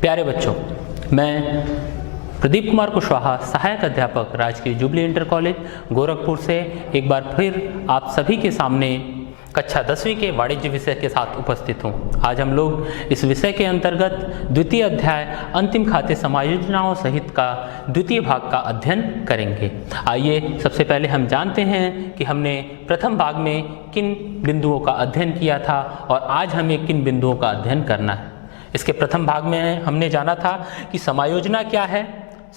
प्यारे बच्चों, मैं प्रदीप कुमार कुशवाहा, सहायक अध्यापक, राजकीय जुबली इंटर कॉलेज गोरखपुर से एक बार फिर आप सभी के सामने कक्षा 10वीं के वाणिज्य विषय के साथ उपस्थित हूँ। आज हम लोग इस विषय के अंतर्गत द्वितीय अध्याय अंतिम खाते समायोजनाओं सहित का द्वितीय भाग का अध्ययन करेंगे। आइए सबसे पहले हम जानते हैं कि हमने प्रथम भाग में किन बिंदुओं का अध्ययन किया था और आज हमें किन बिंदुओं का अध्ययन करना है। इसके प्रथम भाग में हमने जाना था कि समायोजना क्या है,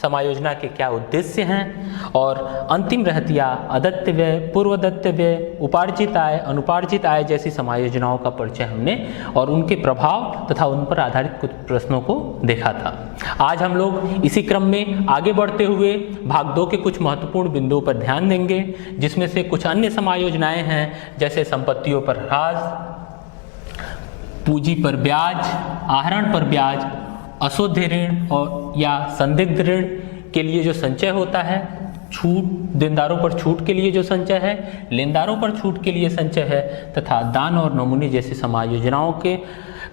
समायोजना के क्या उद्देश्य हैं और अंतिम रहतिया, अदत्त व्यय, पूर्वदत्त व्यय, उपार्जित आय, अनुपार्जित आय जैसी समायोजनाओं का परिचय हमने और उनके प्रभाव तथा उन पर आधारित कुछ प्रश्नों को देखा था। आज हम लोग इसी क्रम में आगे बढ़ते हुए भाग 2 के कुछ महत्वपूर्ण बिंदुओं पर ध्यान देंगे, जिसमें से कुछ अन्य समायोजनाएं हैं जैसे संपत्तियों पर ह्रास, पूंजी पर ब्याज, आहरण पर ब्याज, अशुद्ध ऋण और या संदिग्ध ऋण के लिए जो संचय होता है, छूट, देनदारों पर छूट के लिए जो संचय है, लेनदारों पर छूट के लिए संचय है तथा दान और नमूने जैसी समायोजनाओं के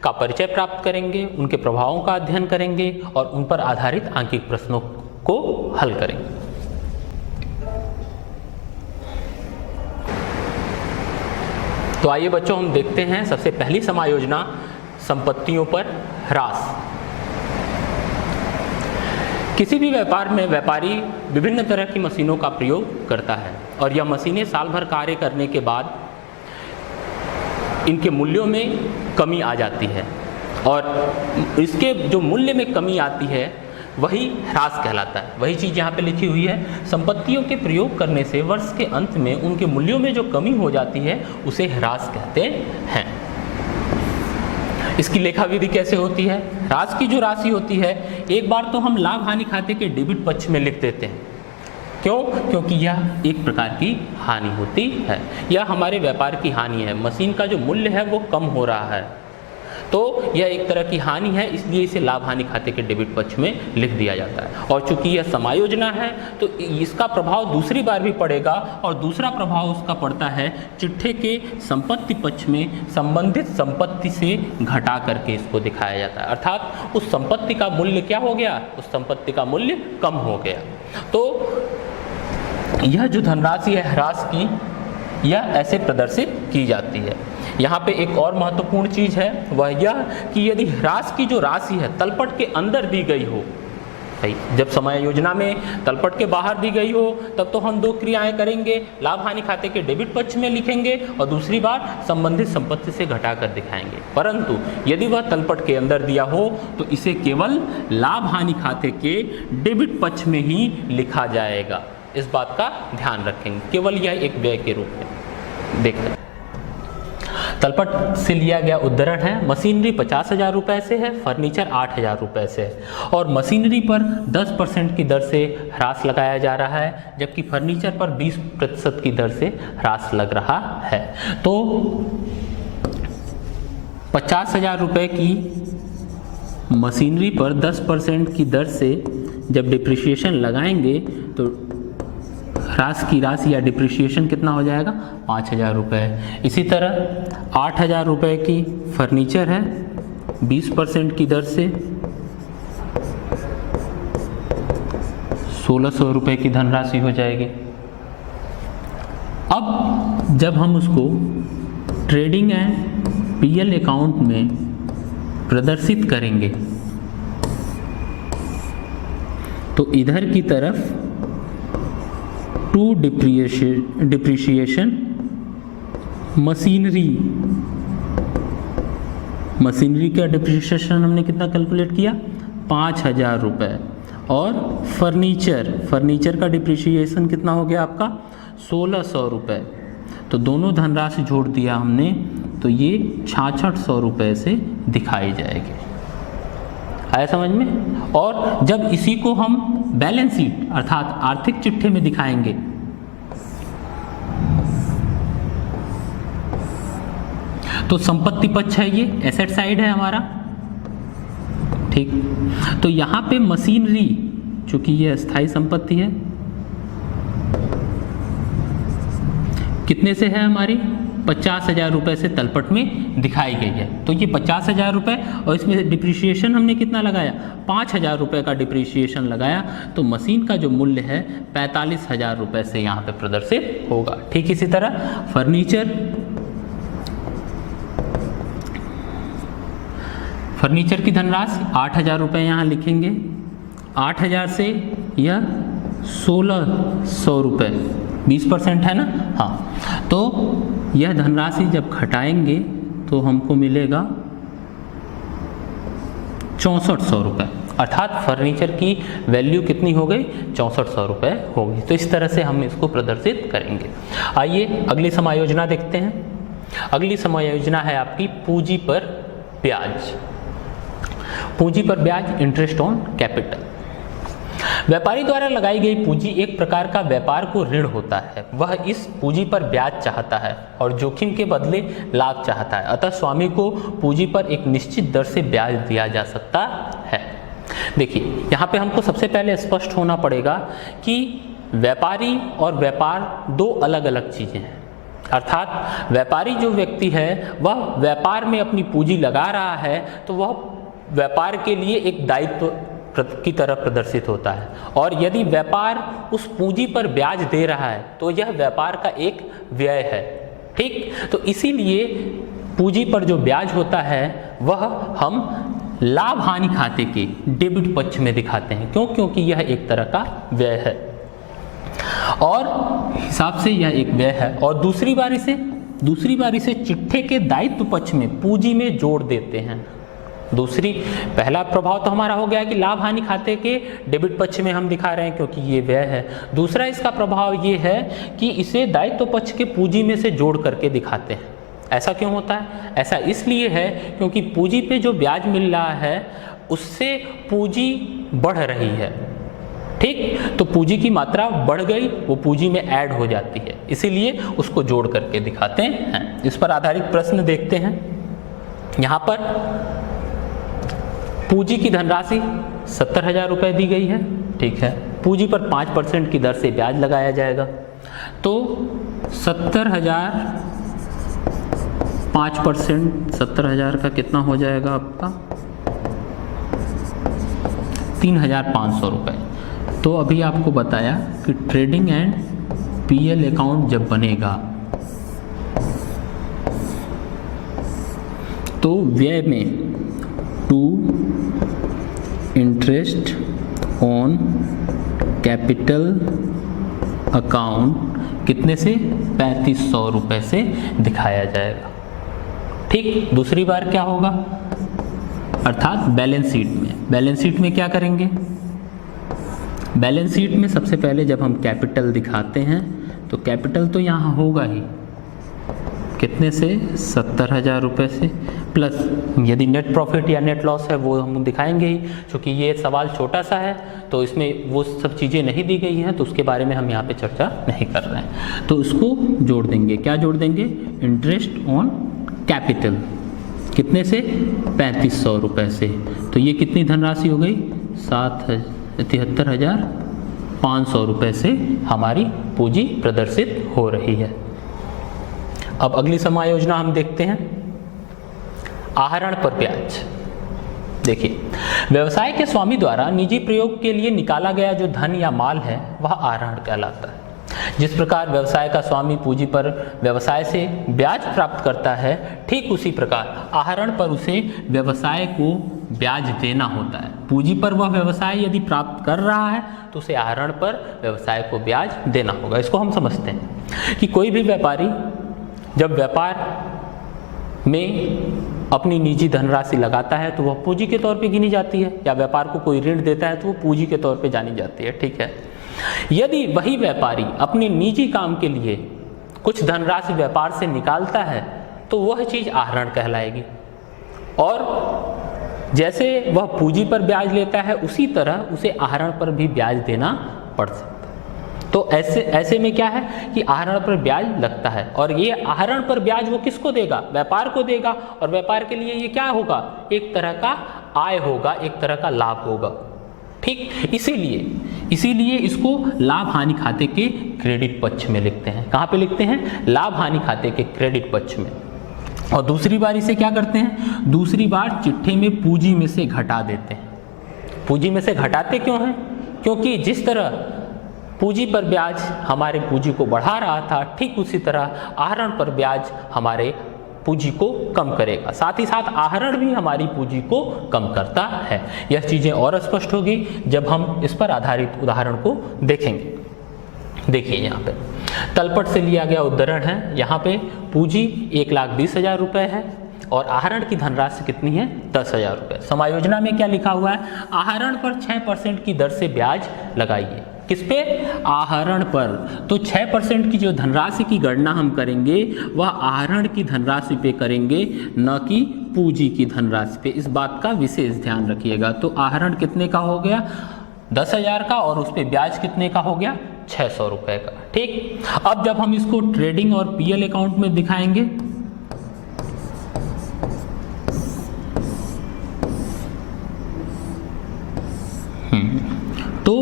का परिचय प्राप्त करेंगे, उनके प्रभावों का अध्ययन करेंगे और उन पर आधारित आंकिक प्रश्नों को हल करेंगे। तो आइए बच्चों, हम देखते हैं सबसे पहली समायोजना संपत्तियों पर ह्रास। किसी भी व्यापार में व्यापारी विभिन्न तरह की मशीनों का प्रयोग करता है और यह मशीनें साल भर कार्य करने के बाद इनके मूल्यों में कमी आ जाती है और इसके जो मूल्य में कमी आती है वही ह्रास कहलाता है। वही चीज़ यहाँ पे लिखी हुई है, संपत्तियों के प्रयोग करने से वर्ष के अंत में उनके मूल्यों में जो कमी हो जाती है उसे ह्रास कहते हैं। इसकी लेखा विधि कैसे होती है? ह्रास की जो राशि होती है, एक बार तो हम लाभ हानि खाते के डेबिट पक्ष में लिख देते हैं। क्यों? क्योंकि यह एक प्रकार की हानि होती है, यह हमारे व्यापार की हानि है। मशीन का जो मूल्य है वो कम हो रहा है, तो यह एक तरह की हानि है, इसलिए इसे लाभ हानि खाते के डेबिट पक्ष में लिख दिया जाता है। और चूंकि यह समायोजना है तो इसका प्रभाव दूसरी बार भी पड़ेगा और दूसरा प्रभाव उसका पड़ता है चिट्ठे के संपत्ति पक्ष में संबंधित संपत्ति से घटा करके इसको दिखाया जाता है। अर्थात उस संपत्ति का मूल्य क्या हो गया? उस संपत्ति का मूल्य कम हो गया। तो यह जो धनराशि है ह्रास की, यह ऐसे प्रदर्शित की जाती है। यहाँ पे एक और महत्वपूर्ण चीज़ है, वह यह कि यदि ह्रास की जो राशि है तलपट के अंदर दी गई हो, जब समायोजना में तलपट के बाहर दी गई हो तब तो हम 2 क्रियाएं करेंगे, लाभ हानि खाते के डेबिट पक्ष में लिखेंगे और दूसरी बार संबंधित संपत्ति से घटाकर दिखाएंगे। परंतु यदि वह तलपट के अंदर दिया हो तो इसे केवल लाभ हानि खाते के डेबिट पक्ष में ही लिखा जाएगा। इस बात का ध्यान रखेंगे, केवल यह एक व्यय के रूप में देखते हैं। तलपट से लिया गया उद्धरण है, मशीनरी 50,000 रुपये से है, फर्नीचर 8,000 रुपये से है और मशीनरी पर 10% की दर से ह्रास लगाया जा रहा है, जबकि फर्नीचर पर 20% की दर से ह्रास लग रहा है। तो 50,000 रुपये की मशीनरी पर 10% की दर से जब डिप्रिसिएशन लगाएंगे तो ह्रास की राशि या डिप्रिसिएशन कितना हो जाएगा? 5,000 रुपये। इसी तरह 8,000 रुपये की फर्नीचर है, 20% की दर से 1,600 रुपये की धनराशि हो जाएगी। अब जब हम उसको ट्रेडिंग एंड पीएल अकाउंट में प्रदर्शित करेंगे तो इधर की तरफ टू डिप्रिसिएशन मशीनरी का डिप्रिसिएशन हमने कितना कैलकुलेट किया? 5,000 रुपये और फर्नीचर का डिप्रिसिएशन कितना हो गया आपका? 1,600 रुपये। तो दोनों धनराशि जोड़ दिया हमने तो ये 6600 रुपये से दिखाई जाएगी। आया समझ में? और जब इसी को हम बैलेंस शीट अर्थात आर्थिक चिट्ठे में दिखाएंगे तो संपत्ति पक्ष है, ये एसेट साइड है हमारा, ठीक। तो यहाँ पे मशीनरी, चूंकि ये अस्थाई संपत्ति है, कितने से है हमारी? 50,000 रुपये से तलपट में दिखाई गई है। तो ये 50,000 रुपये और इसमें डिप्रिसिएशन हमने कितना लगाया, 5,000 रुपये का डिप्रिसिएशन लगाया, तो मशीन का जो मूल्य है 45,000 रुपये से यहाँ पे प्रदर्शित होगा। ठीक इसी तरह फर्नीचर की धनराशि 8,000 रुपये यहाँ लिखेंगे। 8,000 से यह 1,600 रुपये, 20% है ना, हाँ। तो यह धनराशि जब घटाएंगे तो हमको मिलेगा 6400 रुपये, अर्थात फर्नीचर की वैल्यू कितनी हो गई, 6400 रुपये हो गई। तो इस तरह से हम इसको प्रदर्शित करेंगे। आइए अगली समायोजना देखते हैं। अगली समायोजना है आपकी पूंजी पर ब्याज। पूंजी पर ब्याज, इंटरेस्ट ऑन कैपिटल। व्यापारी द्वारा लगाई गई पूंजी एक प्रकार का व्यापार को ऋण होता है। वह इस पूंजी पर ब्याज चाहता है और जोखिम के बदले लाभ चाहता है। अतः स्वामी को पूंजी पर एक निश्चित दर से ब्याज दिया जा सकता है। देखिए, यहाँ पे हमको सबसे पहले स्पष्ट होना पड़ेगा कि व्यापारी और व्यापार दो अलग अलग चीज़ें हैं। अर्थात व्यापारी जो व्यक्ति है वह व्यापार में अपनी पूंजी लगा रहा है, तो वह व्यापार के लिए एक दायित्व की तरह प्रदर्शित होता है, और यदि व्यापार उस पूंजी पर ब्याज दे रहा है तो यह व्यापार का एक व्यय है। ठीक, तो इसीलिए पूंजी पर जो ब्याज होता है वह हम लाभ हानि खाते के डेबिट पक्ष में दिखाते हैं। क्यों? क्योंकि यह एक तरह का व्यय है और हिसाब से यह एक व्यय है। और दूसरी बारी से चिट्ठे के दायित्व पक्ष में पूंजी में जोड़ देते हैं। पहला प्रभाव तो हमारा हो गया कि लाभ हानि खाते के डेबिट पक्ष में हम दिखा रहे हैं क्योंकि ये व्यय है। दूसरा इसका प्रभाव ये है कि इसे दायित्व पक्ष के पूंजी में से जोड़ करके दिखाते हैं। ऐसा क्यों होता है? ऐसा इसलिए है क्योंकि पूंजी पे जो ब्याज मिल रहा है उससे पूंजी बढ़ रही है। ठीक, तो पूंजी की मात्रा बढ़ गई, वो पूंजी में ऐड हो जाती है, इसीलिए उसको जोड़ करके दिखाते हैं। इस पर आधारित प्रश्न देखते हैं। यहाँ पर पूंजी की धनराशि 70,000 रुपये दी गई है। ठीक है, पूंजी पर 5% की दर से ब्याज लगाया जाएगा। तो 70,000 5%, 70,000 का कितना हो जाएगा आपका, 3,500 रुपये। तो अभी आपको बताया कि ट्रेडिंग एंड पीएल अकाउंट जब बनेगा तो व्यय में to interest on capital account कितने से, 3500 रुपये से दिखाया जाएगा। ठीक, दूसरी बार क्या होगा, अर्थात बैलेंस शीट में क्या करेंगे, बैलेंस शीट में सबसे पहले जब हम कैपिटल दिखाते हैं तो कैपिटल तो यहाँ होगा ही, कितने से, 70,000 रुपये से, प्लस यदि नेट प्रॉफिट या नेट लॉस है वो हम दिखाएंगे ही। क्योंकि ये सवाल छोटा सा है तो इसमें वो सब चीज़ें नहीं दी गई हैं, तो उसके बारे में हम यहाँ पे चर्चा नहीं कर रहे हैं। तो उसको जोड़ देंगे, क्या जोड़ देंगे, इंटरेस्ट ऑन कैपिटल, कितने से, 3500 रुपये से। तो ये कितनी धनराशि हो गई, 73,500 रुपये से हमारी पूंजी प्रदर्शित हो रही है। अब अगली समायोजना हम देखते हैं, आहरण पर ब्याज। देखिए, व्यवसाय के स्वामी द्वारा निजी प्रयोग के लिए निकाला गया जो धन या माल है वह आहरण कहलाता है। जिस प्रकार व्यवसाय का स्वामी पूंजी पर व्यवसाय से ब्याज प्राप्त करता है, ठीक उसी प्रकार आहरण पर उसे व्यवसाय को ब्याज देना होता है। पूंजी पर वह व्यवसाय यदि प्राप्त कर रहा है तो उसे आहरण पर व्यवसाय को ब्याज देना होगा। इसको हम समझते हैं कि कोई भी व्यापारी जब व्यापार में अपनी निजी धनराशि लगाता है तो वह पूंजी के तौर पे गिनी जाती है, या व्यापार को कोई ऋण देता है तो वो पूंजी के तौर पे जानी जाती है। ठीक है, यदि वही व्यापारी अपने निजी काम के लिए कुछ धनराशि व्यापार से निकालता है तो वह चीज़ आहरण कहलाएगी, और जैसे वह पूंजी पर ब्याज लेता है उसी तरह उसे आहरण पर भी ब्याज देना पड़ सकता है। तो ऐसे में क्या है कि आहरण पर ब्याज लगता है, और ये आहरण पर ब्याज वो किसको देगा, व्यापार को देगा, और व्यापार के लिए ये क्या होगा, एक तरह का आय होगा, एक तरह का लाभ होगा। ठीक, इसीलिए इसको लाभ हानि खाते के क्रेडिट पक्ष में लिखते हैं। कहाँ पे लिखते हैं? लाभ हानि खाते के क्रेडिट पक्ष में। और दूसरी बार इसे क्या करते हैं? दूसरी बार चिट्ठे में पूंजी में से घटा देते हैं। पूंजी में से घटाते क्यों हैं? क्योंकि जिस तरह पूंजी पर ब्याज हमारे पूंजी को बढ़ा रहा था, ठीक उसी तरह आहरण पर ब्याज हमारे पूंजी को कम करेगा। साथ ही साथ आहरण भी हमारी पूंजी को कम करता है। यह चीज़ें और स्पष्ट होगी जब हम इस पर आधारित उदाहरण को देखेंगे। देखिए यहाँ पे तलपट से लिया गया उद्धरण है। यहाँ पे पूंजी 1,20,000 रुपये है और आहरण की धनराशि कितनी है? 10,000 रुपये। समायोजना में क्या लिखा हुआ है? आहरण पर 6% की दर से ब्याज लगाइए। किस पे? आहरण पर। तो 6% की जो धनराशि की गणना हम करेंगे वह आहरण की धनराशि पे करेंगे, न कि पूंजी की धनराशि पे। इस बात का विशेष ध्यान रखिएगा। तो आहरण कितने का हो गया? 10,000 का, और उस पे ब्याज कितने का हो गया? 600 रुपये का। ठीक, अब जब हम इसको ट्रेडिंग और पीएल अकाउंट में दिखाएंगे तो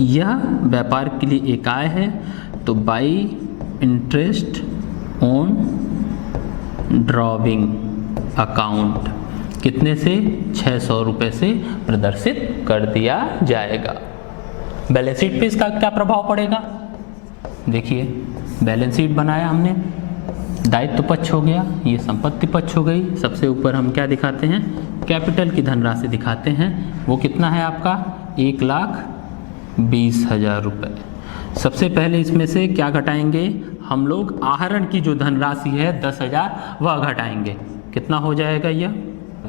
यह व्यापार के लिए एक आय है। तो by interest on drawing account कितने से? 600 रुपये से प्रदर्शित कर दिया जाएगा। बैलेंस शीट पे इसका क्या प्रभाव पड़ेगा? देखिए बैलेंस शीट बनाया हमने, दायित्व पक्ष हो गया, ये संपत्ति पक्ष हो गई। सबसे ऊपर हम क्या दिखाते हैं? कैपिटल की धनराशि दिखाते हैं। वो कितना है आपका? 1,20,000 रुपये। सबसे पहले इसमें से क्या घटाएंगे हम लोग? आहरण की जो धनराशि है 10,000 वह घटाएंगे। कितना हो जाएगा? ये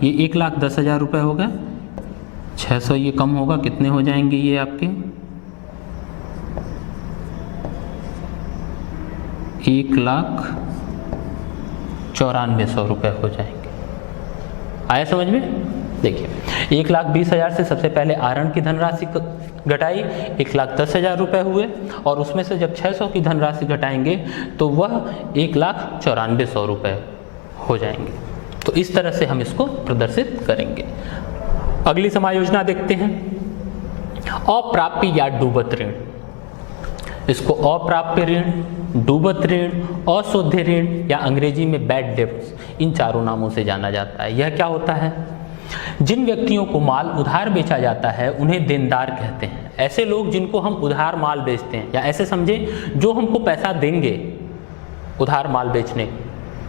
1,10,000 रुपये हो गए। 600 ये कम होगा, कितने हो जाएंगे ये आपके? 1,94,000 रुपये हो जाएंगे। आया समझ में? देखिए 1,20,000 से सबसे पहले आहरण की धनराशि घटाई, 1,10,000 रुपये हुए, और उसमें से जब 600 की धनराशि घटाएंगे तो वह 1,94,000 रुपये हो जाएंगे। तो इस तरह से हम इसको प्रदर्शित करेंगे। अगली समायोजना देखते हैं, अप्राप्य या डूबत ऋण। इसको अप्राप्य ऋण, डूबत ऋण, अशुद्ध ऋण या अंग्रेजी में बैड डेब्ट्स, इन चारों नामों से जाना जाता है। यह क्या होता है? जिन व्यक्तियों को माल उधार बेचा जाता है उन्हें देनदार कहते हैं। ऐसे लोग जिनको हम उधार माल बेचते हैं, या ऐसे समझे जो हमको पैसा देंगे उधार माल बेचने,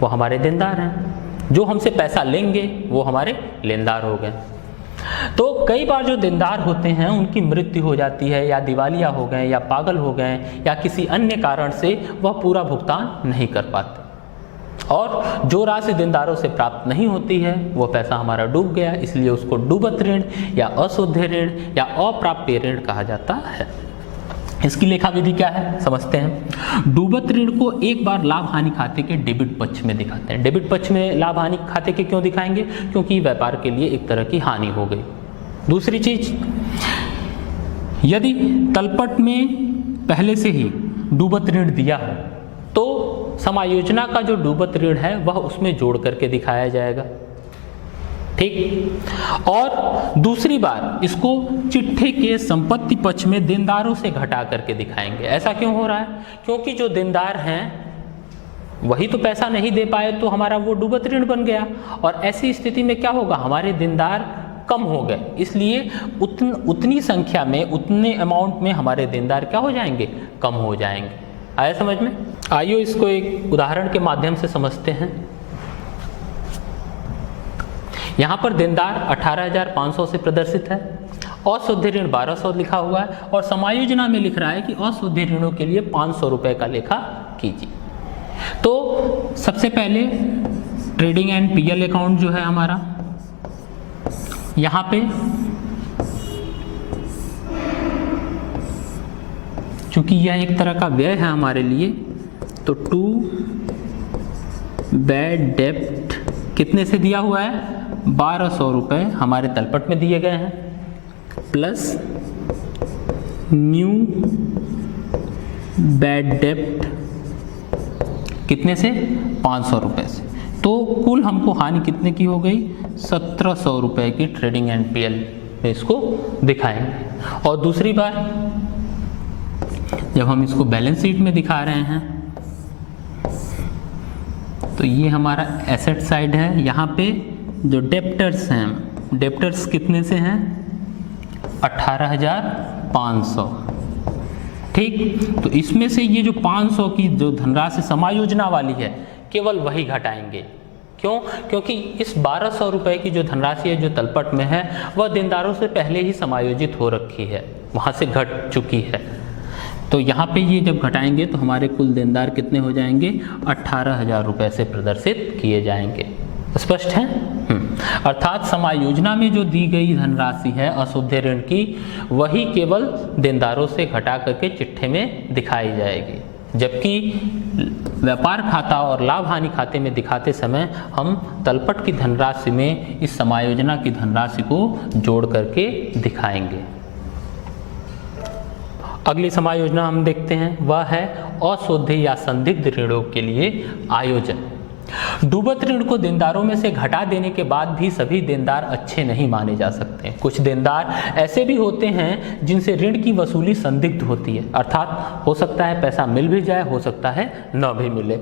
वो हमारे देनदार हैं। जो हमसे पैसा लेंगे वो हमारे लेनदार हो गए। तो कई बार जो देनदार होते हैं उनकी मृत्यु हो जाती है, या दिवालिया हो गए, या पागल हो गए, या किसी अन्य कारण से वह पूरा भुगतान नहीं कर पाते, और जो राशि देनदारों से प्राप्त नहीं होती है वो पैसा हमारा डूब गया, इसलिए उसको डूबत ऋण या अशुद्ध ऋण या अप्राप्य ऋण कहा जाता है। इसकी लेखा विधि क्या है समझते हैं। डूबत ऋण को एक बार लाभ हानि खाते के डेबिट पक्ष में दिखाते हैं। डेबिट पक्ष में लाभ हानि खाते के क्यों दिखाएंगे? क्योंकि व्यापार के लिए एक तरह की हानि हो गई। दूसरी चीज, यदि तलपट में पहले से ही डूबत ऋण दिया हो तो समायोजना का जो डूबत ऋण है वह उसमें जोड़ करके दिखाया जाएगा। ठीक, और दूसरी बार इसको चिट्ठे के संपत्ति पक्ष में देनदारों से घटा करके दिखाएंगे। ऐसा क्यों हो रहा है? क्योंकि जो देनदार हैं वही तो पैसा नहीं दे पाए, तो हमारा वो डूबत ऋण बन गया, और ऐसी स्थिति में क्या होगा? हमारे देनदार कम हो गए, इसलिए उतनी संख्या में, उतने अमाउंट में हमारे देनदार क्या हो जाएंगे? कम हो जाएंगे। आया समझ में? आइए इसको एक उदाहरण के माध्यम से समझते हैं। यहाँ पर देनदार 18,500 से प्रदर्शित है, अशुद्ध ऋण 1,200 लिखा हुआ है, और समायोजना में लिख रहा है कि अशुद्ध ऋणों के लिए 500 रुपये का लेखा कीजिए। तो सबसे पहले ट्रेडिंग एंड पीएल अकाउंट जो है हमारा, यहाँ पे चूंकि यह एक तरह का व्यय है हमारे लिए, तो टू बैड डेब्ट कितने से दिया हुआ है? 1,200 रुपये हमारे तलपट में दिए गए हैं, प्लस न्यू बैड डेब्ट कितने से? 500 रुपये से। तो कुल हमको हानि कितने की हो गई? 1,700 रुपये की ट्रेडिंग एंड पीएल में इसको दिखाएंगे। और दूसरी बार जब हम इसको बैलेंस शीट में दिखा रहे हैं तो ये हमारा एसेट साइड है। यहाँ पे जो डेप्टर्स हैं, डेप्टर्स कितने से हैं? 18,500। ठीक, तो इसमें से ये जो 500 की जो धनराशि समायोजना वाली है केवल वही घटाएंगे। क्यों? क्योंकि इस 1200 रुपये की जो धनराशि है जो तलपट में है वह देनदारों से पहले ही समायोजित हो रखी है, वहाँ से घट चुकी है। तो यहाँ पे ये जब घटाएंगे तो हमारे कुल देनदार कितने हो जाएंगे? 18,000 रुपये से प्रदर्शित किए जाएंगे। स्पष्ट है? अर्थात समायोजना में जो दी गई धनराशि है अशुद्ध ऋण की, वही केवल देनदारों से घटा करके चिट्ठे में दिखाई जाएगी, जबकि व्यापार खाता और लाभ हानि खाते में दिखाते समय हम तलपट की धनराशि में इस समायोजना की धनराशि को जोड़ करके दिखाएंगे। अगली समायोजना हम देखते हैं, वह है अशुद्ध या संदिग्ध ऋणों के लिए आयोजन। डूबत ऋण को देनदारों में से घटा देने के बाद भी सभी देनदार अच्छे नहीं माने जा सकते। कुछ देनदार ऐसे भी होते हैं जिनसे ऋण की वसूली संदिग्ध होती है, अर्थात हो सकता है पैसा मिल भी जाए, हो सकता है न भी मिले।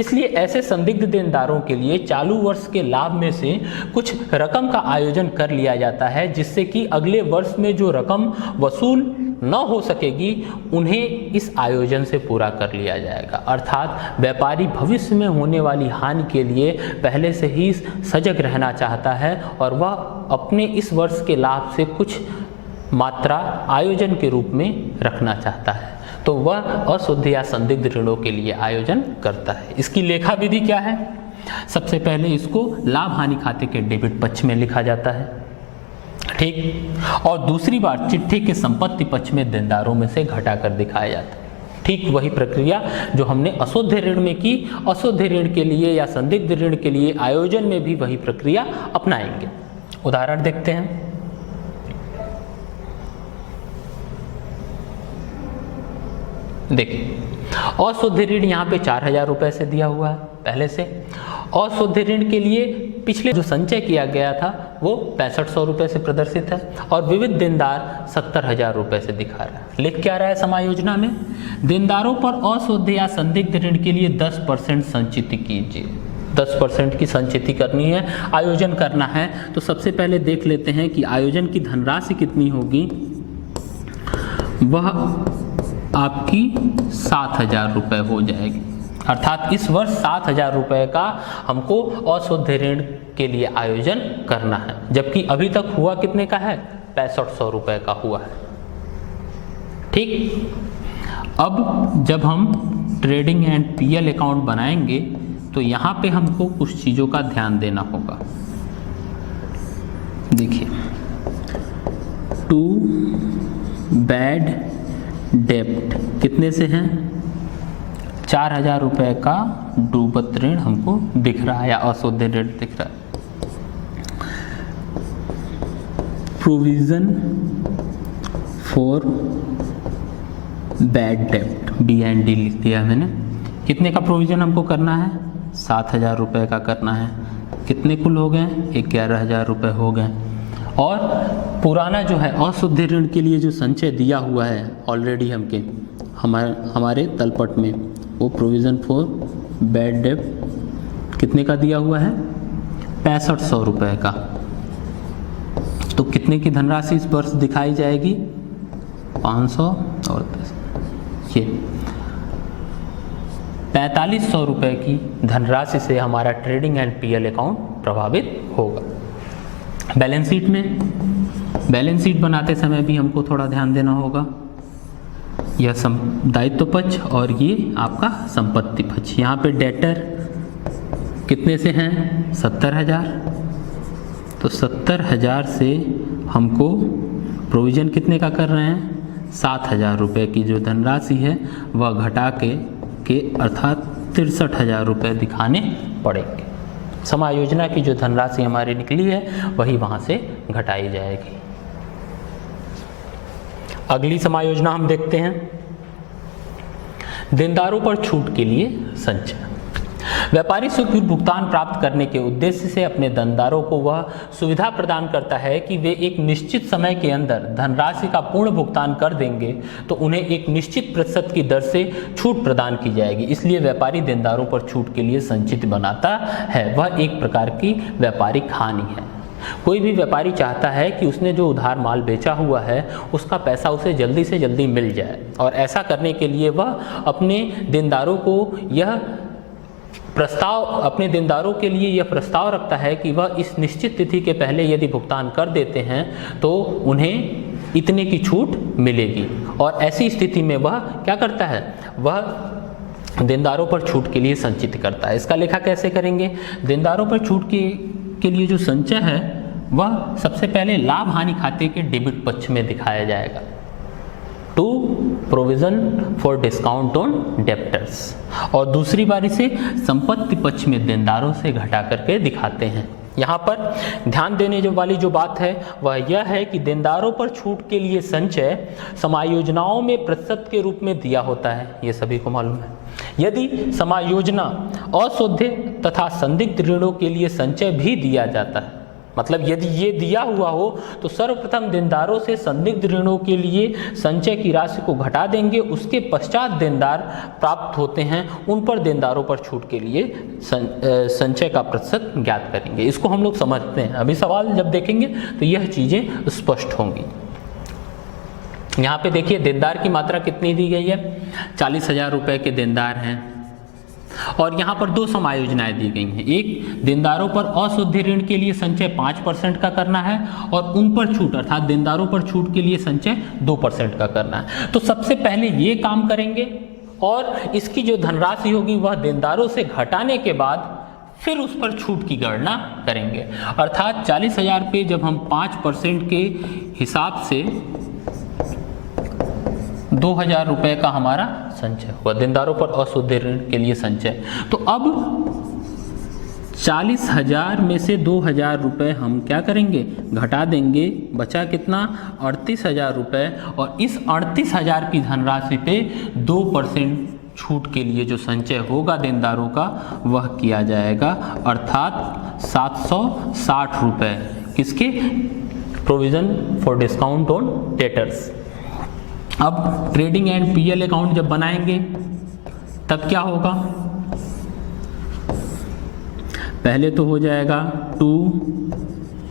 इसलिए ऐसे संदिग्ध देनदारों के लिए चालू वर्ष के लाभ में से कुछ रकम का आयोजन कर लिया जाता है, जिससे कि अगले वर्ष में जो रकम वसूल न हो सकेगी उन्हें इस आयोजन से पूरा कर लिया जाएगा। अर्थात व्यापारी भविष्य में होने वाली हानि के लिए पहले से ही सजग रहना चाहता है और वह अपने इस वर्ष के लाभ से कुछ मात्रा आयोजन के रूप में रखना चाहता है, तो वह अशुद्ध या संदिग्ध ऋणों के लिए आयोजन करता है। इसकी लेखा विधि क्या है? सबसे पहले इसको लाभ हानि खाते के डेबिट पक्ष में लिखा जाता है, ठीक, और दूसरी बार चिट्ठी के संपत्ति पक्ष में देनदारों में से घटाकर दिखाया जाता है। ठीक वही प्रक्रिया जो हमने अशुद्ध ऋण में की, अशुद्ध ऋण के लिए या संदिग्ध ऋण के लिए आयोजन में भी वही प्रक्रिया अपनाएंगे। उदाहरण देखते हैं। देखिए, अशुद्ध ऋण यहाँ पे 4,000 रुपये से दिया हुआ है पहले से। अशुद्ध ऋण के लिए पिछले जो संचय किया गया था वो 6500 रुपये से प्रदर्शित है और विविध देनदार 70,000 रुपये से दिखा रहा है। लिख क्या रहा है समायोजना में? देनदारों पर अशुद्ध या संदिग्ध ऋण के लिए 10% संचिति कीजिए। 10% की संचिति करनी है, आयोजन करना है। तो सबसे पहले देख लेते हैं कि आयोजन की धनराशि कितनी होगी। वह आपकी 7,000 रुपये हो जाएगी। अर्थात इस वर्ष 7,000 रुपये का हमको अशुद्ध ऋण के लिए आयोजन करना है, जबकि अभी तक हुआ कितने का है? 6500 रुपये का हुआ है। ठीक, अब जब हम ट्रेडिंग एंड पीएल अकाउंट बनाएंगे तो यहाँ पे हमको कुछ चीज़ों का ध्यान देना होगा। देखिए, टू बैड डेब्ट कितने से हैं? 4,000 रुपये का डूबत ऋण हमको दिख रहा है या अशुद्ध ऋण दिख रहा है। प्रोविजन फॉर बैड डेब्ट BND लिख दिया मैंने। कितने का प्रोविजन हमको करना है? 7,000 रुपये का करना है। कितने कुल हो गए? 11,000 रुपये हो गए। और पुराना जो है अशुद्ध ऋण के लिए जो संचय दिया हुआ है ऑलरेडी हमारे तलपट में, वो प्रोविज़न फॉर बैड डेब्ट कितने का दिया हुआ है? 6500 रुपये का। तो कितने की धनराशि इस वर्ष दिखाई जाएगी? 500 और 10, ये 4500 रुपये की धनराशि से हमारा ट्रेडिंग एंड पीएल अकाउंट प्रभावित होगा। बैलेंस शीट में, बैलेंस शीट बनाते समय भी हमको थोड़ा ध्यान देना होगा। यह दायित्व पक्ष और ये आपका संपत्ति पक्ष। यहाँ पे डेटर कितने से हैं? 70,000। तो 70,000 से हमको प्रोविज़न कितने का कर रहे हैं? 7,000 रुपये की जो धनराशि है वह घटा के अर्थात 63,000 रुपये दिखाने पड़ेंगे। समायोजना की जो धनराशि हमारी निकली है वही वहाँ से घटाई जाएगी। अगली समायोजना हम देखते हैं, देनदारों पर छूट के लिए संचय। व्यापारी शीघ्र भुगतान प्राप्त करने के उद्देश्य से अपने धनदारों को वह सुविधा प्रदान करता है कि वे एक निश्चित समय के अंदर धनराशि का पूर्ण भुगतान कर देंगे तो उन्हें एक निश्चित प्रतिशत की दर से छूट प्रदान की जाएगी। इसलिए व्यापारी देनदारों पर छूट के लिए संचित बनाता है। वह एक प्रकार की व्यापारिक हानि है। कोई भी व्यापारी चाहता है कि उसने जो उधार माल बेचा हुआ है उसका पैसा उसे जल्दी से जल्दी मिल जाए, और ऐसा करने के लिए वह अपने देनदारों के लिए यह प्रस्ताव रखता है कि वह इस निश्चित तिथि के पहले यदि भुगतान कर देते हैं तो उन्हें इतने की छूट मिलेगी। और ऐसी स्थिति में वह क्या करता है, वह देनदारों पर छूट के लिए संचित करता है। इसका लेखा कैसे करेंगे? देनदारों पर छूट के लिए जो संचय है वह सबसे पहले लाभ हानि खाते के डेबिट पक्ष में दिखाया जाएगा। To provision for discount on debtors, और दूसरी बार इसे संपत्ति पक्ष में देनदारों से घटा करके दिखाते हैं। यहाँ पर ध्यान देने वाली जो बात है वह यह है कि देनदारों पर छूट के लिए संचय समायोजनाओं में प्रतिशत के रूप में दिया होता है, ये सभी को मालूम है। यदि समायोजना अशुद्ध तथा संदिग्ध ऋणों के लिए संचय भी दिया जाता है, मतलब यदि ये दिया हुआ हो तो सर्वप्रथम देनदारों से संदिग्ध ऋणों के लिए संचय की राशि को घटा देंगे, उसके पश्चात देनदार प्राप्त होते हैं उन पर देनदारों पर छूट के लिए संचय का प्रतिशत ज्ञात करेंगे। इसको हम लोग समझते हैं। अभी सवाल जब देखेंगे तो यह चीज़ें स्पष्ट होंगी। यहाँ पे देखिए देनदार की मात्रा कितनी दी गई है, 40,000 रुपये के देनदार हैं, और यहाँ पर दो समायोजनाएं दी गई हैं। एक, देनदारों पर अशुद्ध ऋण के लिए संचय 5% का करना है, और उन पर छूट अर्थात देनदारों पर छूट के लिए संचय 2% का करना है। तो सबसे पहले ये काम करेंगे और इसकी जो धनराशि होगी वह देनदारों से घटाने के बाद फिर उस पर छूट की गणना करेंगे। अर्थात 40,000 रुपये जब हम 5% के हिसाब से 2,000 रुपये का हमारा संचय हुआ देनदारों पर अशुद्ध ऋण के लिए संचय। तो अब 40,000 में से 2,000 रुपये हम क्या करेंगे, घटा देंगे। बचा कितना, 38,000 रुपये, और इस 38,000 की धनराशि पे 2% छूट के लिए जो संचय होगा देनदारों का वह किया जाएगा, अर्थात 760 रुपये किसके, provision for discount on debtors. अब ट्रेडिंग एंड पीएल अकाउंट जब बनाएंगे तब क्या होगा, पहले तो हो जाएगा to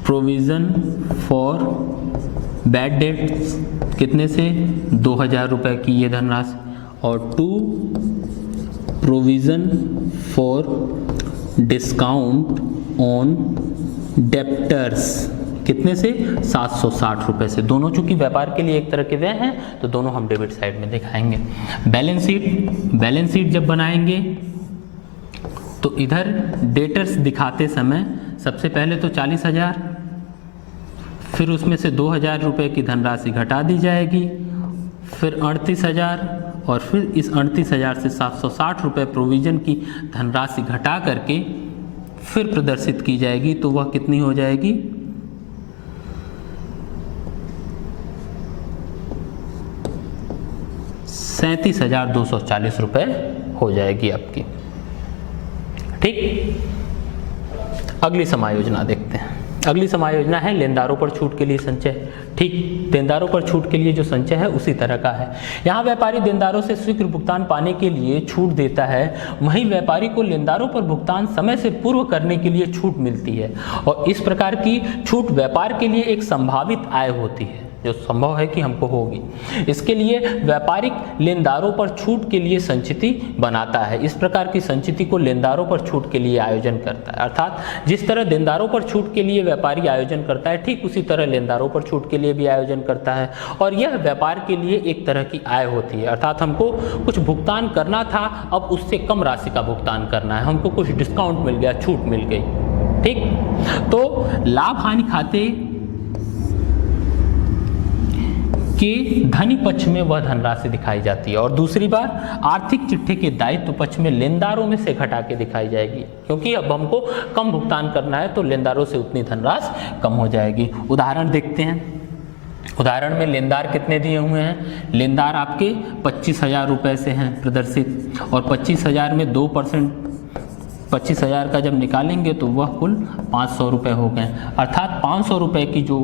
provision for bad debts, कितने से 2,000 रुपये की ये धनराशि, और to provision for discount on debtors, कितने से 760 रुपये से। दोनों चूंकि व्यापार के लिए एक तरह के व्यय हैं तो दोनों हम डेबिट साइड में दिखाएंगे। बैलेंस शीट जब बनाएंगे तो इधर डेटर्स दिखाते समय सबसे पहले तो 40,000, फिर उसमें से 2,000 रुपये की धनराशि घटा दी जाएगी, फिर 38,000, और फिर इस 38,000 से 760 रुपये प्रोविज़न की धनराशि घटा करके फिर प्रदर्शित की जाएगी। तो वह कितनी हो जाएगी, 37,240 रुपये हो जाएगी आपकी। ठीक, अगली समायोजना देखते हैं। अगली समायोजना है लेनदारों पर छूट के लिए संचय। ठीक, देनदारों पर छूट के लिए जो संचय है उसी तरह का है। यहाँ व्यापारी देनदारों से शीघ्र भुगतान पाने के लिए छूट देता है, वहीं व्यापारी को लेनदारों पर भुगतान समय से पूर्व करने के लिए छूट मिलती है, और इस प्रकार की छूट व्यापार के लिए एक संभावित आय होती है जो संभव है कि हमको होगी। इसके लिए व्यापारिक लेनदारों पर छूट के लिए संचिति बनाता है। इस प्रकार की संचिति को लेनदारों पर छूट के लिए आयोजन करता है। अर्थात जिस तरह देनदारों पर छूट के लिए व्यापारी आयोजन करता है, ठीक उसी तरह लेनदारों पर छूट के लिए भी आयोजन करता है, और यह व्यापार के लिए एक तरह की आय होती है। अर्थात हमको कुछ भुगतान करना था, अब उससे कम राशि का भुगतान करना है, हमको कुछ डिस्काउंट मिल गया, छूट मिल गई। ठीक, तो लाभ हानि खाते के धनी पक्ष में वह धनराशि दिखाई जाती है, और दूसरी बार आर्थिक चिट्ठे के दायित्व पक्ष में लेनदारों में से घटा के दिखाई जाएगी, क्योंकि अब हमको कम भुगतान करना है तो लेनदारों से उतनी धनराशि कम हो जाएगी। उदाहरण देखते हैं। उदाहरण में लेनदार कितने दिए हुए हैं, लेनदार आपके 25,000 रुपये से हैं प्रदर्शित, और 25,000 में 2% 25,000 का जब निकालेंगे तो वह कुल 500 रुपये हो गए। अर्थात 500 रुपये की जो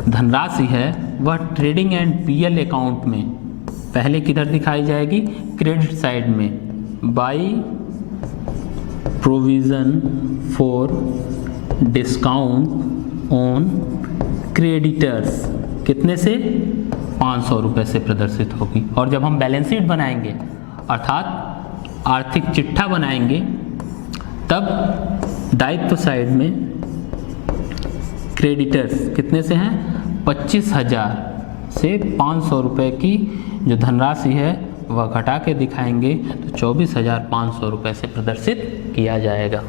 धनराशि है वह ट्रेडिंग एंड पीएल अकाउंट में पहले किधर दिखाई जाएगी, क्रेडिट साइड में, by provision for discount on creditors, कितने से, 500 रुपये से प्रदर्शित होगी। और जब हम बैलेंस शीट बनाएंगे अर्थात आर्थिक चिट्ठा बनाएंगे तब दायित्व साइड में क्रेडिटर्स कितने से हैं, 25,000 से 500 रुपये की जो धनराशि है वह घटा के दिखाएंगे तो 24,500 रुपये से प्रदर्शित किया जाएगा।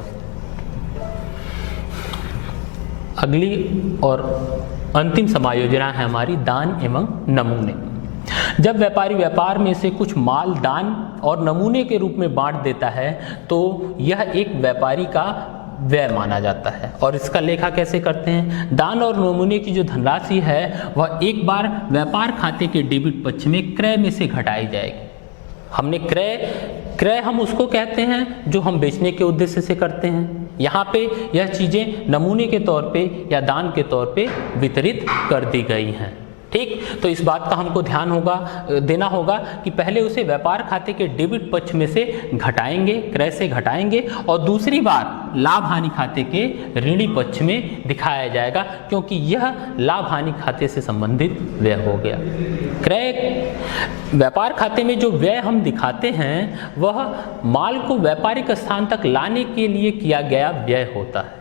अगली और अंतिम समायोजना है हमारी दान एवं नमूने। जब व्यापारी व्यापार में से कुछ माल दान और नमूने के रूप में बांट देता है तो यह एक व्यापारी का व्यय माना जाता है। और इसका लेखा कैसे करते हैं, दान और नमूने की जो धनराशि है वह एक बार व्यापार खाते के डेबिट पक्ष में क्रय में से घटाई जाएगी। हमने क्रय हम उसको कहते हैं जो हम बेचने के उद्देश्य से करते हैं। यहाँ पे यह चीज़ें नमूने के तौर पे या दान के तौर पे वितरित कर दी गई हैं। ठीक, तो इस बात का हमको ध्यान देना होगा कि पहले उसे व्यापार खाते के डेबिट पक्ष में से घटाएंगे, क्रय से घटाएंगे, और दूसरी बार लाभ हानि खाते के ऋणी पक्ष में दिखाया जाएगा, क्योंकि यह लाभ हानि खाते से संबंधित व्यय हो गया। व्यापार खाते में जो व्यय हम दिखाते हैं वह माल को व्यापारिक स्थान तक लाने के लिए किया गया व्यय होता है।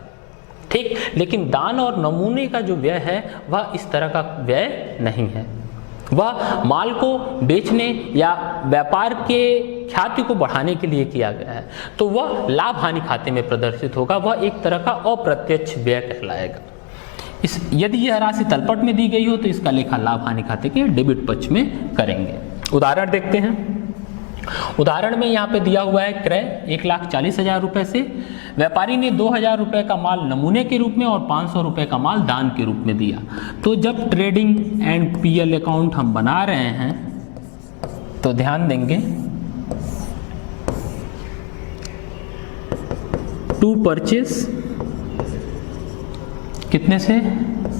ठीक, लेकिन दान और नमूने का जो व्यय है वह इस तरह का व्यय नहीं है। वह माल को बेचने या व्यापार के ख्याति को बढ़ाने के लिए किया गया है, तो वह लाभ हानि खाते में प्रदर्शित होगा। वह एक तरह का अप्रत्यक्ष व्यय कहलाएगा। यदि यह राशि तलपट में दी गई हो तो इसका लेखा लाभ हानि खाते के डेबिट पक्ष में करेंगे। उदाहरण देखते हैं। उदाहरण में यहाँ पे दिया हुआ है क्रय 1,40,000 रुपये से। व्यापारी ने 2,000 रुपये का माल नमूने के रूप में और 500 रुपये का माल दान के रूप में दिया। तो जब ट्रेडिंग एंड पीएल अकाउंट हम बना रहे हैं तो ध्यान देंगे, टू परचेस कितने से,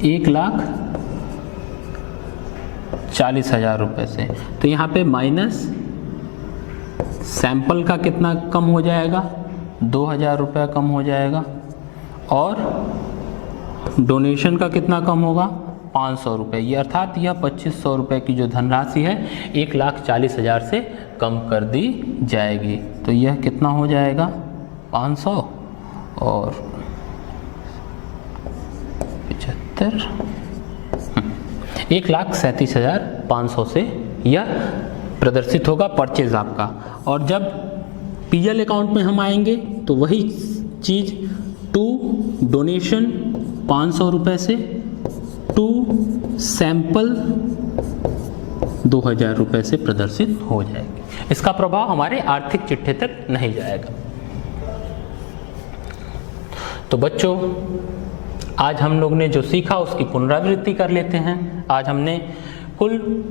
1,40,000 रुपये से। तो यहाँ पे माइनस सैंपल का कितना कम हो जाएगा, 2,000 रुपये कम हो जाएगा, और डोनेशन का कितना कम होगा, 500 रुपये। ये अर्थात यह 2,500 रुपये की जो धनराशि है 1,40,000 से कम कर दी जाएगी। तो यह कितना हो जाएगा, 500 और 75, 1,37,500 से यह प्रदर्शित होगा परचेज आपका। और जब पीएल अकाउंट में हम आएंगे तो वही चीज़ टू डोनेशन 500 रुपये से, टू सैंपल 2,000 रुपये से प्रदर्शित हो जाएगी। इसका प्रभाव हमारे आर्थिक चिट्ठे तक नहीं जाएगा। तो बच्चों, आज हम लोग ने जो सीखा उसकी पुनरावृत्ति कर लेते हैं। आज हमने कुल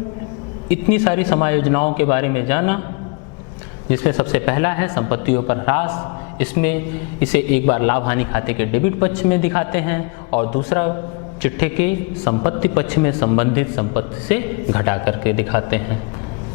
इतनी सारी समायोजनाओं के बारे में जाना, जिसमें सबसे पहला है संपत्तियों पर ह्रास। इसमें इसे एक बार लाभ हानि खाते के डेबिट पक्ष में दिखाते हैं और दूसरा चिट्ठे के संपत्ति पक्ष में संबंधित संपत्ति से घटा करके दिखाते हैं।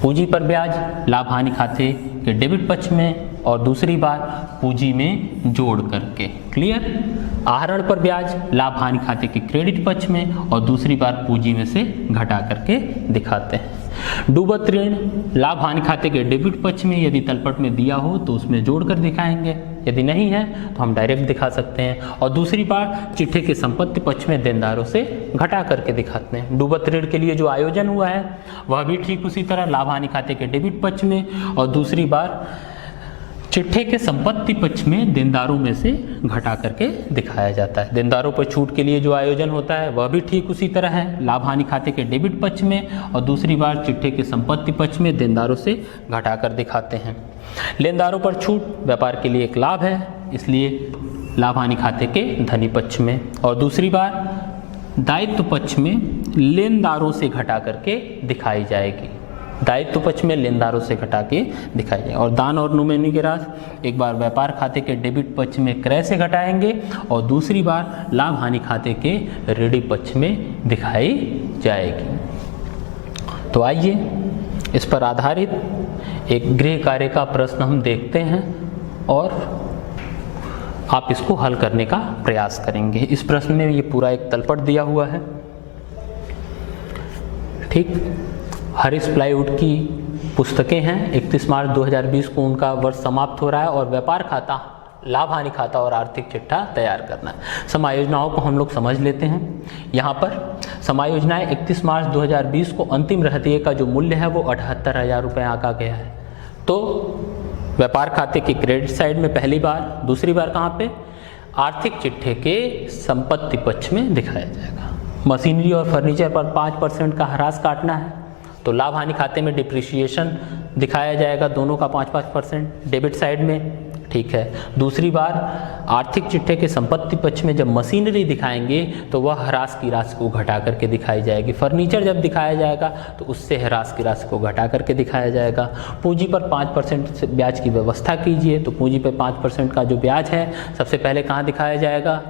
पूंजी पर ब्याज लाभ हानि खाते के डेबिट पक्ष में और दूसरी बार पूंजी में जोड़ करके। क्लियर? आहरण पर ब्याज लाभ हानि खाते के क्रेडिट पक्ष में और दूसरी बार पूंजी में से घटा करके दिखाते हैं। डूबत ऋण लाभ हानि खाते के डेबिट पक्ष में यदि तलपट में दिया हो तो उसमें जोड़कर दिखाएंगे, यदि नहीं है तो हम डायरेक्ट दिखा सकते हैं। और दूसरी बार चिट्ठे के संपत्ति पक्ष में देनदारों से घटा करके दिखाते हैं। डूबत ऋण के लिए जो आयोजन हुआ है वह भी ठीक उसी तरह लाभ हानि खाते के डेबिट पक्ष में और दूसरी बार चिट्ठे के संपत्ति पक्ष में देनदारों में से घटा करके दिखाया जाता है। देनदारों पर छूट के लिए जो आयोजन होता है वह भी ठीक उसी तरह है, लाभ हानि खाते के डेबिट पक्ष में और दूसरी बार चिट्ठे के संपत्ति पक्ष में देनदारों से घटा कर दिखाते हैं। लेनदारों पर छूट व्यापार के लिए एक लाभ है, इसलिए लाभ हानि खाते के धनी पक्ष में और दूसरी बार दायित्व पक्ष में लेनदारों से घटा करके दिखाई जाएगी। दायित्व पक्ष में लेनदारों से घटा के दिखाई जाए। और दान और नुकसानी की राशि एक बार व्यापार खाते के डेबिट पक्ष में क्रय से घटाएंगे और दूसरी बार लाभ हानि खाते के ऋणी पक्ष में दिखाई जाएगी। तो आइए इस पर आधारित एक गृह कार्य का प्रश्न हम देखते हैं और आप इसको हल करने का प्रयास करेंगे। इस प्रश्न में ये पूरा एक तलपट दिया हुआ है, ठीक। हरीश प्लाईवुड की पुस्तकें हैं। 31 मार्च 2020 को उनका वर्ष समाप्त हो रहा है और व्यापार खाता, लाभ हानि खाता और आर्थिक चिट्ठा तैयार करना है। समायोजनाओं को हम लोग समझ लेते हैं। यहाँ पर समायोजनाएं 31 मार्च 2020 को अंतिम रहतिये का जो मूल्य है वो 78,000 रुपये आंका गया है। तो व्यापार खाते की क्रेडिट साइड में पहली बार, दूसरी बार कहाँ पे? आर्थिक चिट्ठे के संपत्ति पक्ष में दिखाया जाएगा। मशीनरी और फर्नीचर पर 5% का ह्रास काटना है, तो लाभ हानि खाते में डिप्रिसिएशन दिखाया जाएगा, दोनों का 5-5% डेबिट साइड में, ठीक है। दूसरी बार आर्थिक चिट्ठे के संपत्ति पक्ष में जब मशीनरी दिखाएंगे तो वह ह्रास की राशि को घटा करके दिखाई जाएगी। फर्नीचर जब दिखाया जाएगा तो उससे ह्रास की राशि को घटा करके दिखाया जाएगा। पूंजी पर 5% ब्याज की व्यवस्था कीजिए, तो पूंजी पर 5% का जो ब्याज है सबसे पहले कहाँ दिखाया जाएगा?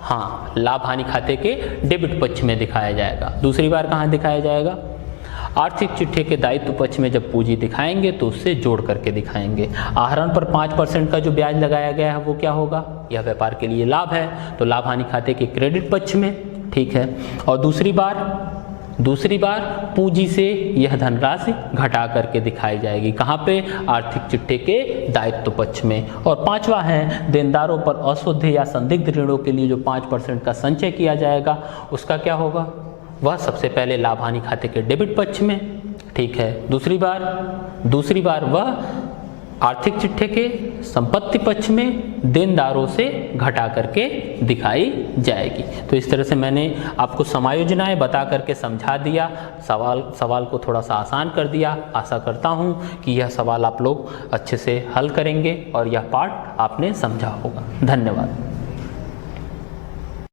हाँ, लाभ हानि खाते के डेबिट पक्ष में दिखाया जाएगा। दूसरी बार कहाँ दिखाया जाएगा? आर्थिक चिट्ठे के दायित्व पक्ष में जब पूंजी दिखाएंगे तो उससे जोड़ करके दिखाएंगे। आहरण पर 5% का जो ब्याज लगाया गया है वो क्या होगा? यह व्यापार के लिए लाभ है, तो लाभ हानि खाते के क्रेडिट पक्ष में, ठीक है। और दूसरी बार पूंजी से यह धनराशि घटा करके दिखाई जाएगी। कहाँ पे? आर्थिक चिट्ठे के दायित्व पक्ष में। और पांचवा है देनदारों पर अशुद्ध या संदिग्ध ऋणों के लिए जो 5% का संचय किया जाएगा उसका क्या होगा? वह सबसे पहले लाभ हानि खाते के डेबिट पक्ष में, ठीक है। दूसरी बार वह आर्थिक चिट्ठे के संपत्ति पक्ष में देनदारों से घटा करके दिखाई जाएगी। तो इस तरह से मैंने आपको समायोजनाएं बता करके समझा दिया, सवाल को थोड़ा सा आसान कर दिया। आशा करता हूं कि यह सवाल आप लोग अच्छे से हल करेंगे और यह पार्ट आपने समझा होगा। धन्यवाद।